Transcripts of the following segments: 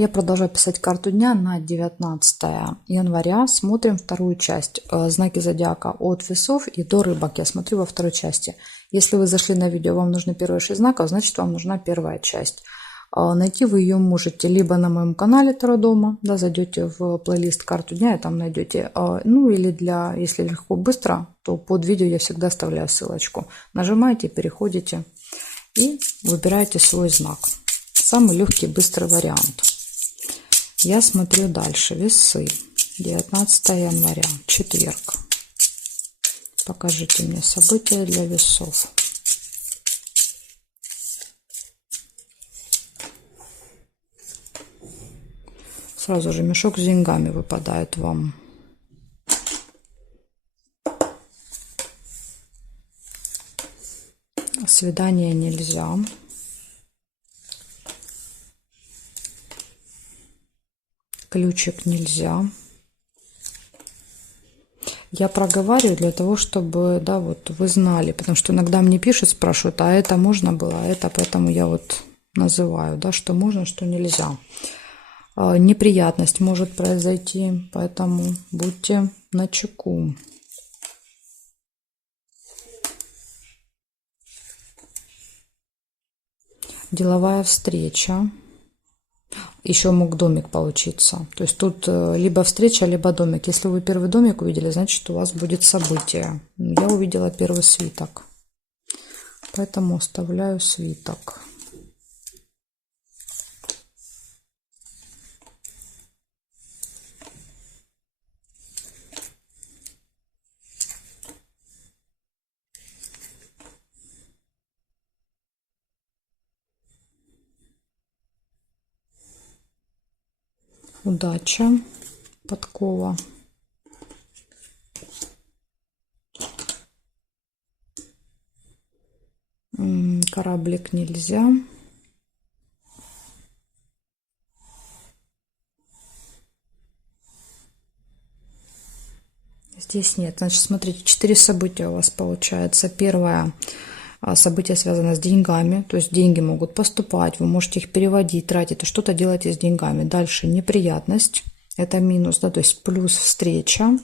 Я продолжаю писать карту дня на 19 января. Смотрим вторую часть. Знаки зодиака от весов и до рыбок. Я смотрю во второй части. Если вы зашли на видео, вам нужны первые 6 знаков, значит вам нужна первая часть. Найти вы ее можете либо на моем канале Таро Дома, да, зайдете в плейлист карту дня и там найдете. Ну или если легко быстро, то под видео я всегда оставляю ссылочку. Нажимаете, переходите и выбираете свой знак. Самый легкий быстрый вариант. Я смотрю дальше. Весы. 19 января. Четверг. Покажите мне события для весов. Сразу же мешок с деньгами выпадает вам. Свидание нельзя. Ключик нельзя. Я проговариваю для того, чтобы, да, вот вы знали, потому что иногда мне пишут, спрашивают, а это можно было, а это, поэтому я вот называю, да, что можно, что нельзя. Неприятность может произойти, поэтому будьте начеку. Деловая встреча. Еще мог домик получиться. То есть тут либо встреча, либо домик. Если вы первый домик увидели, значит у вас будет событие. Я увидела первый свиток. Поэтому оставляю свиток. Удача, подкова. Кораблик нельзя. Здесь нет. Значит, смотрите, 4 события у вас получается. Первое событие связано с деньгами. То есть деньги могут поступать, вы можете их переводить, тратить, что-то делаете с деньгами. Дальше неприятность. Это минус, да, то есть плюс встреча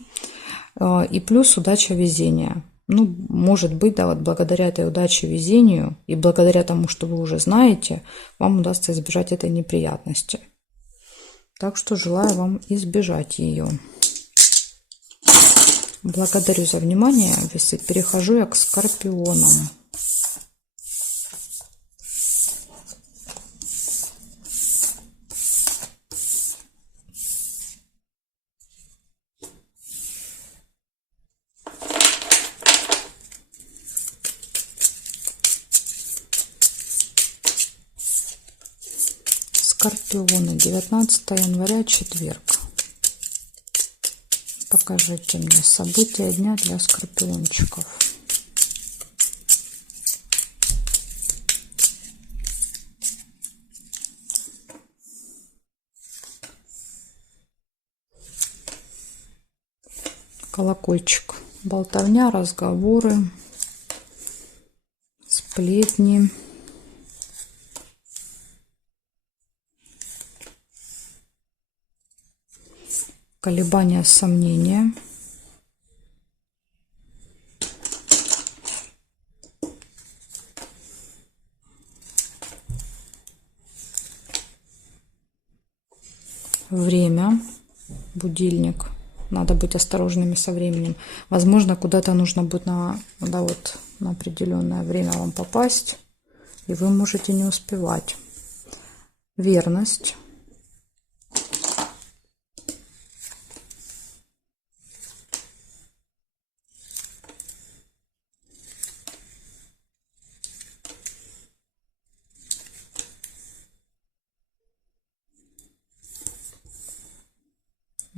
и плюс удача, везение. Ну, может быть, да, вот благодаря этой удаче, везению и благодаря тому, что вы уже знаете, вам удастся избежать этой неприятности. Так что желаю вам избежать ее. Благодарю за внимание, весы. Перехожу я к скорпионам. Скорпионы, 19 января, четверг. Покажите мне события дня для скорпиончиков. Колокольчик. Болтовня, разговоры, сплетни. Колебания, сомнения. Время. Будильник. Надо быть осторожными со временем. Возможно, куда-то нужно будет на определенное время вам попасть, и вы можете не успевать. Верность.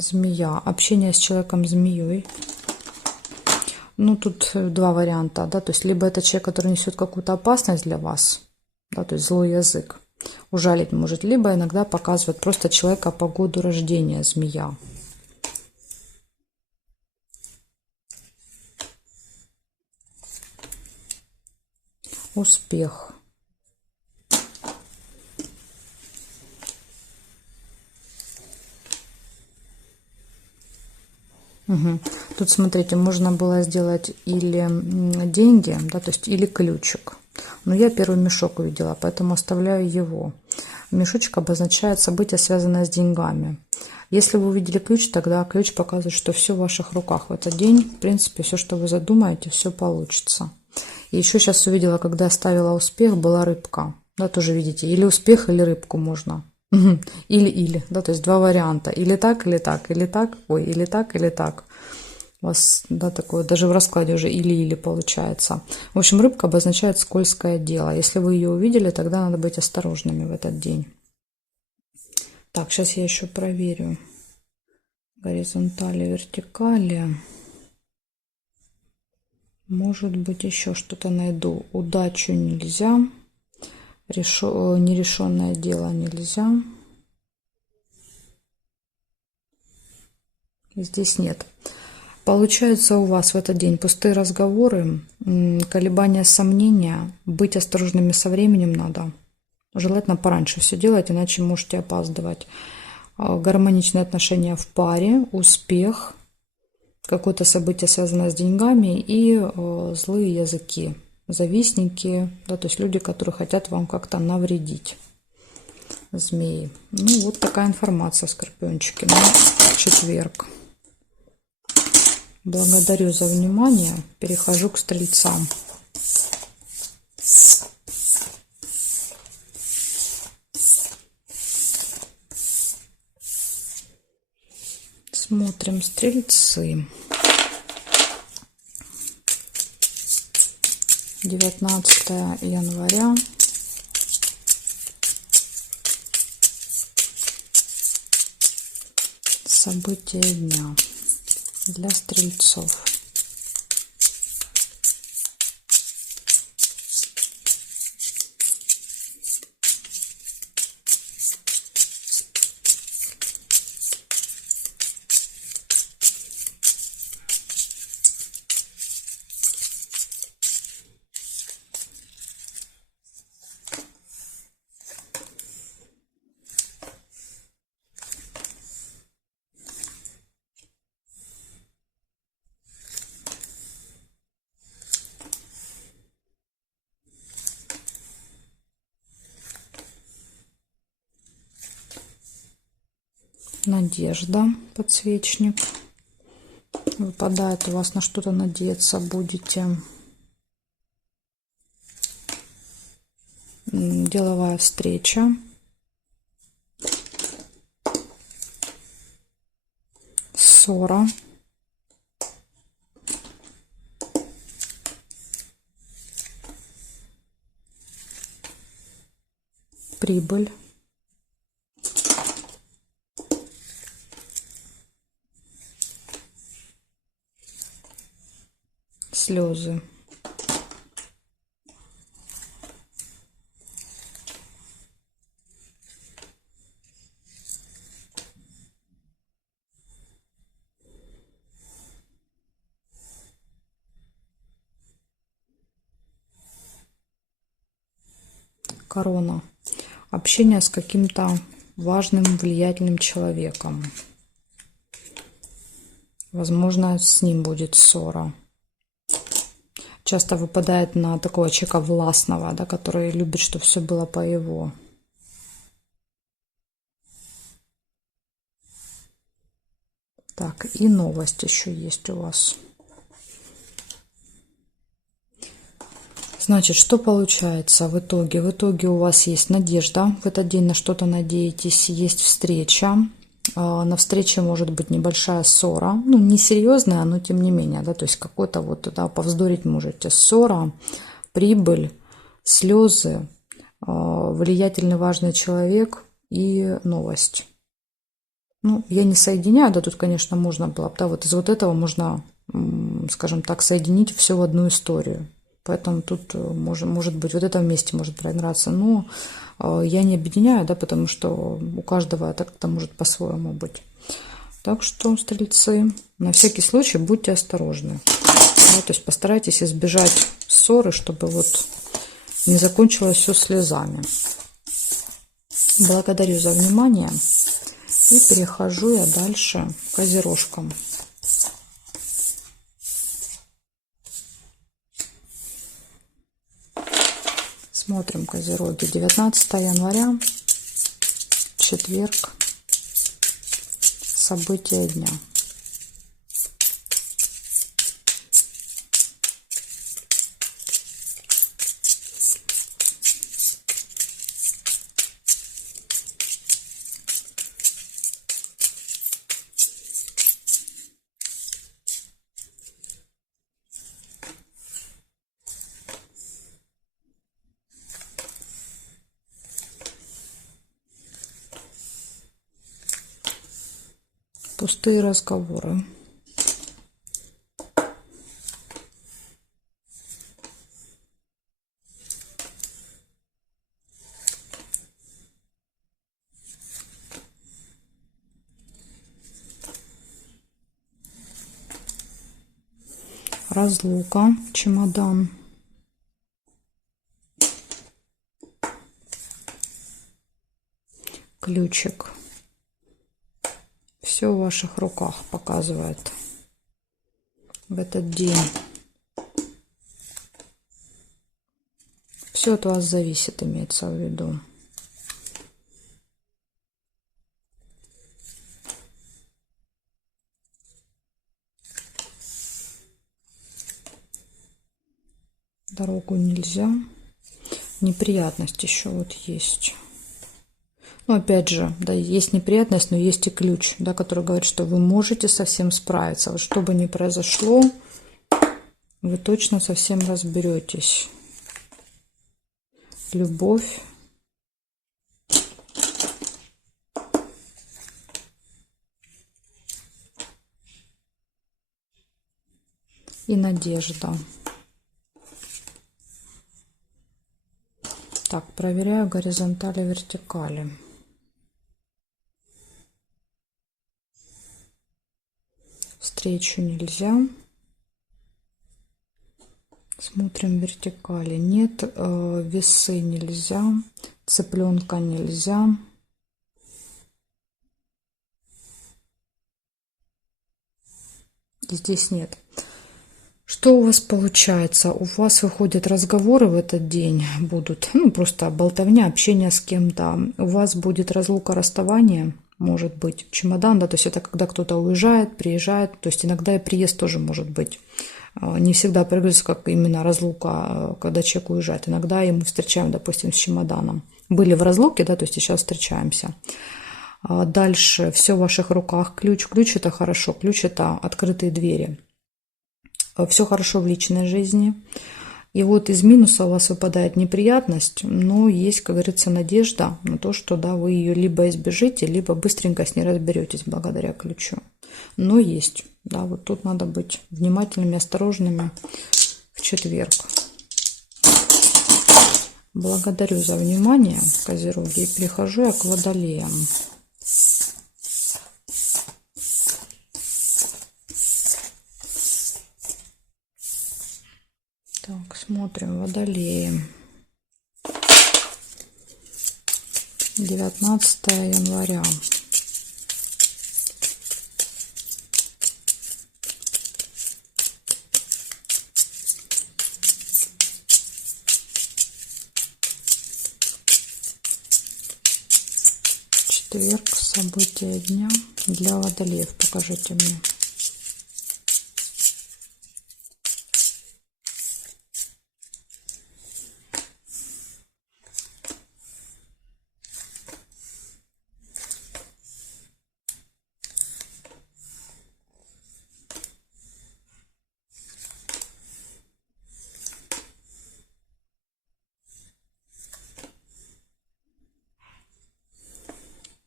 Змея. Общение с человеком-змеей. Ну, тут два варианта, да, то есть либо это человек, который несет какую-то опасность для вас, да, то есть злой язык, ужалить может, либо иногда показывает просто человека по году рождения, змея. Успех. Угу. Тут, смотрите, можно было сделать или деньги, да, то есть или ключик. Но я первый мешок увидела, поэтому оставляю его. Мешочек обозначает событие, связанное с деньгами. Если вы увидели ключ, тогда ключ показывает, что все в ваших руках в этот день. В принципе, все, что вы задумаете, все получится. И еще сейчас увидела, когда я ставила успех, была рыбка. Да, тоже видите, или успех, или рыбку можно. Или, да, то есть два варианта. Или так, или так, или так, ой, или так, или так. У вас, да, такое, даже в раскладе уже или получается. В общем, рыбка обозначает скользкое дело. Если вы ее увидели, тогда надо быть осторожными в этот день. Так, сейчас я еще проверю горизонтали, вертикали. Может быть, еще что-то найду. Удачу нельзя. Нерешенное дело нельзя. Здесь нет. Получается у вас в этот день пустые разговоры, колебания, сомнения. Быть осторожными со временем надо. Желательно пораньше все делать, иначе можете опаздывать. Гармоничные отношения в паре, успех, какое-то событие, связанное с деньгами и злые языки. Завистники, да, то есть люди, которые хотят вам как-то навредить. Змеи. Ну, вот такая информация, скорпиончики, на четверг. Благодарю за внимание. Перехожу к стрельцам. Смотрим стрельцы. 19 января. События дня для стрельцов. Надежда, подсвечник. Выпадает у вас, на что-то надеяться будете. Деловая встреча. Ссора. Прибыль. Слезы. Корона. Общение с каким-то важным, влиятельным человеком. Возможно, с ним будет ссора. Часто выпадает на такого человека властного, да, который любит, чтобы все было по его. Так, и новость еще есть у вас. Значит, что получается в итоге? В итоге у вас есть надежда, в этот день на что-то надеетесь, есть встреча. На встрече может быть небольшая ссора, ну, не серьезная, но тем не менее, да, то есть какой-то вот, да, повздорить можете. Ссора, прибыль, слезы, влиятельный, важный человек и новость. Ну, я не соединяю, да, тут, конечно, можно было, да, вот из вот этого можно, скажем так, соединить все в одну историю. Поэтому тут может быть, вот это вместе может проиграться. Но я не объединяю, да, потому что у каждого это как-то может по-своему быть. Так что, стрельцы, на всякий случай будьте осторожны. Да, то есть постарайтесь избежать ссоры, чтобы вот не закончилось все слезами. Благодарю за внимание. И перехожу я дальше к козерожкам. Смотрим, козероги. 19 января, четверг. События дня. Пустые разговоры. Разлука, чемодан. Ключик. Все в ваших руках показывает в этот день. Все от вас зависит, имеется в виду. Дорогу нельзя. Неприятность еще вот есть. Ну, опять же, да, есть неприятность, но есть и ключ, да, который говорит, что вы можете совсем справиться. Вот что бы ни произошло, вы точно совсем разберетесь. Любовь. И надежда. Так, проверяю горизонтали, вертикали. Встречу нельзя. Смотрим вертикали. Нет, весы нельзя. Цыпленка нельзя. Здесь нет. Что у вас получается? У вас выходят разговоры в этот день будут, ну, просто болтовня, общение с кем-то. У вас будет разлука, расставание, может быть, чемодан, да, то есть это когда кто-то уезжает, приезжает, то есть иногда и приезд тоже может быть. Не всегда проигрывается как именно разлука, когда человек уезжает. Иногда и мы встречаем, допустим, с чемоданом. Были в разлуке, да, то есть сейчас встречаемся. Дальше все в ваших руках. Ключ. Ключ это хорошо. Ключ это открытые двери. Все хорошо в личной жизни. И вот из минуса у вас выпадает неприятность, но есть, как говорится, надежда на то, что да, вы ее либо избежите, либо быстренько с ней разберетесь благодаря ключу. Но есть. Да, вот тут надо быть внимательными, осторожными в четверг. Благодарю за внимание, козероги, и перехожу я к водолеям. Так, смотрим водолеи. 19 января. Четверг, события дня для водолеев. Покажите мне.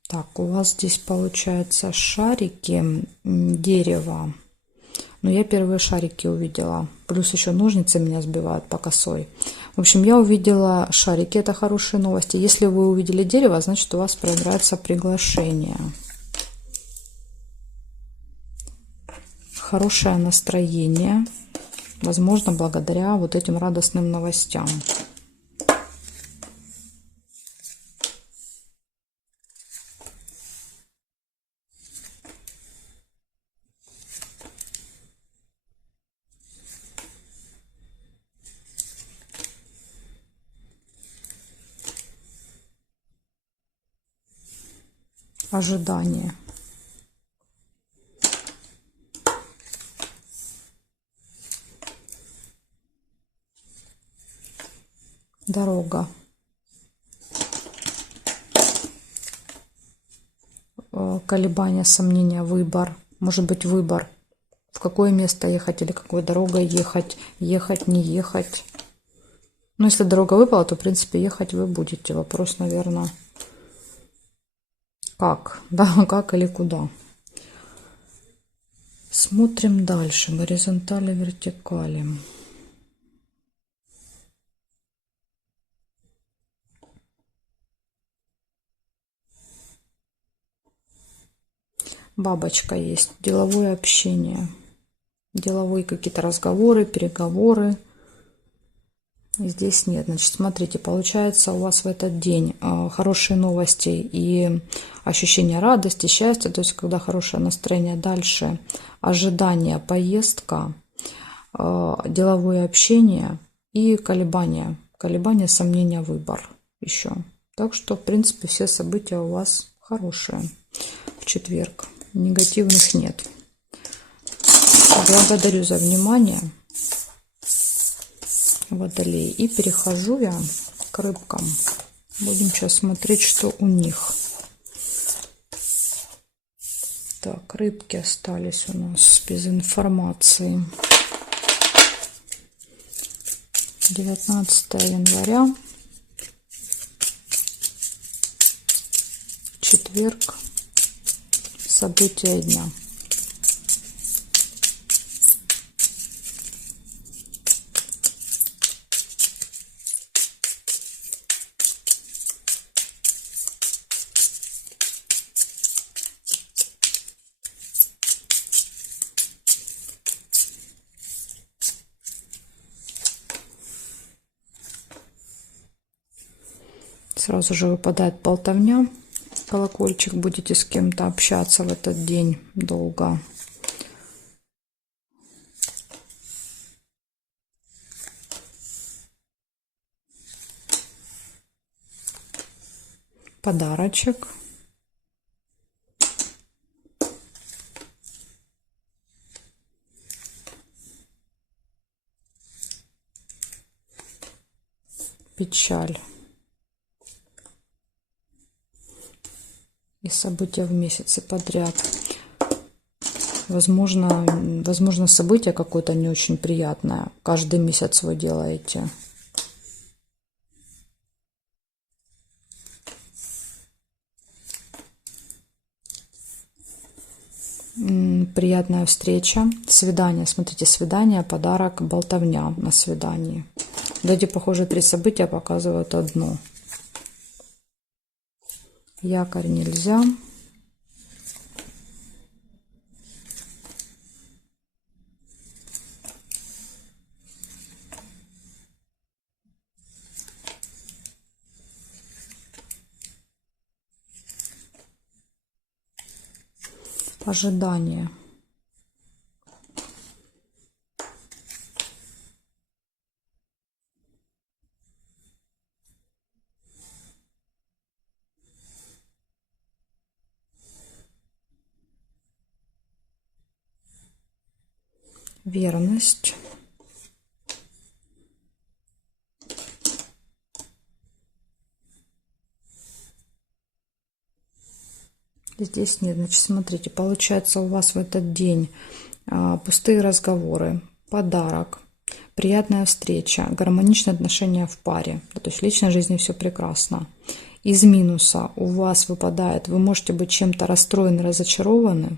Так, у вас здесь получается шарики, дерево. Но я первые шарики увидела. Плюс еще ножницы меня сбивают по косой. В общем, я увидела шарики. Это хорошие новости. Если вы увидели дерево, значит, у вас проиграется приглашение. Хорошее настроение. Возможно, благодаря вот этим радостным новостям. ожидание. Дорога. Колебания, сомнения, выбор. Может быть, выбор, в какое место ехать или какой дорогой ехать, ехать, не ехать. Но если дорога выпала, то, в принципе, ехать вы будете. Вопрос, наверное, как? Да, как или куда. Смотрим дальше. Горизонтали, вертикали. Бабочка есть. Деловое общение. Деловые какие-то разговоры, переговоры. Здесь нет. Значит, смотрите, получается у вас в этот день хорошие новости и ощущение радости, счастья, то есть когда хорошее настроение. Дальше ожидание, поездка, деловое общение и колебания. Колебания, сомнения, выбор еще. Так что, в принципе, все события у вас хорошие в четверг. Негативных нет. Благодарю за внимание, Водолей. И перехожу я к рыбкам. Будем сейчас смотреть, что у них. Так, рыбки остались у нас без информации. 19 января. Четверг. События дня. Сразу же выпадает болтовня. Колокольчик, будете с кем-то общаться в этот день долго. Подарочек. Печаль. И события в месяце подряд. Возможно, событие какое-то не очень приятное. Каждый месяц вы делаете. Приятная встреча. Свидание. Смотрите, свидание, подарок, болтовня на свидании. Эти, похоже, 3 события показывают одно. Якорь нельзя. Ожидание. Верность. Здесь нет. Значит, смотрите, получается у вас в этот день пустые разговоры, подарок, приятная встреча, гармоничные отношения в паре. То есть в личной жизни все прекрасно. Из минуса у вас выпадает, вы можете быть чем-то расстроены, разочарованы.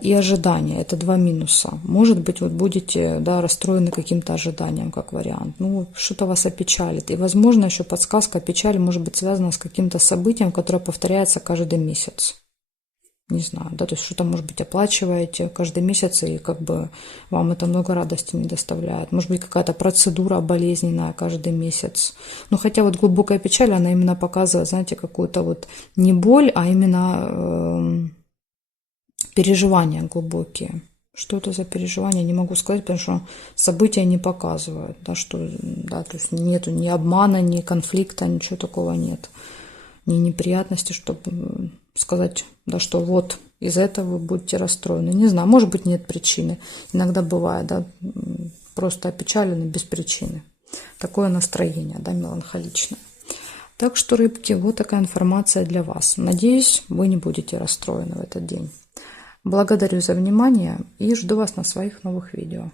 И ожидания. Это 2 минуса. Может быть, вот будете, да, расстроены каким-то ожиданием, как вариант. Ну, что-то вас опечалит. И, возможно, еще подсказка печали может быть связана с каким-то событием, которое повторяется каждый месяц. Не знаю, да, то есть что-то, может быть, оплачиваете каждый месяц, и как бы вам это много радости не доставляет. Может быть, какая-то процедура болезненная каждый месяц. Но хотя вот глубокая печаль, она именно показывает, знаете, какую-то вот не боль, а именно переживания глубокие. Что это за переживания, не могу сказать, потому что события не показывают, да, что, да, то есть нету ни обмана, ни конфликта, ничего такого нет. ни неприятности, чтобы сказать, да, что вот из-за этого вы будете расстроены. Не знаю, может быть, нет причины. Иногда бывает, да, просто опечалены без причины. Такое настроение, да, меланхоличное. Так что, рыбки, вот такая информация для вас. Надеюсь, вы не будете расстроены в этот день. Благодарю за внимание и жду вас на своих новых видео.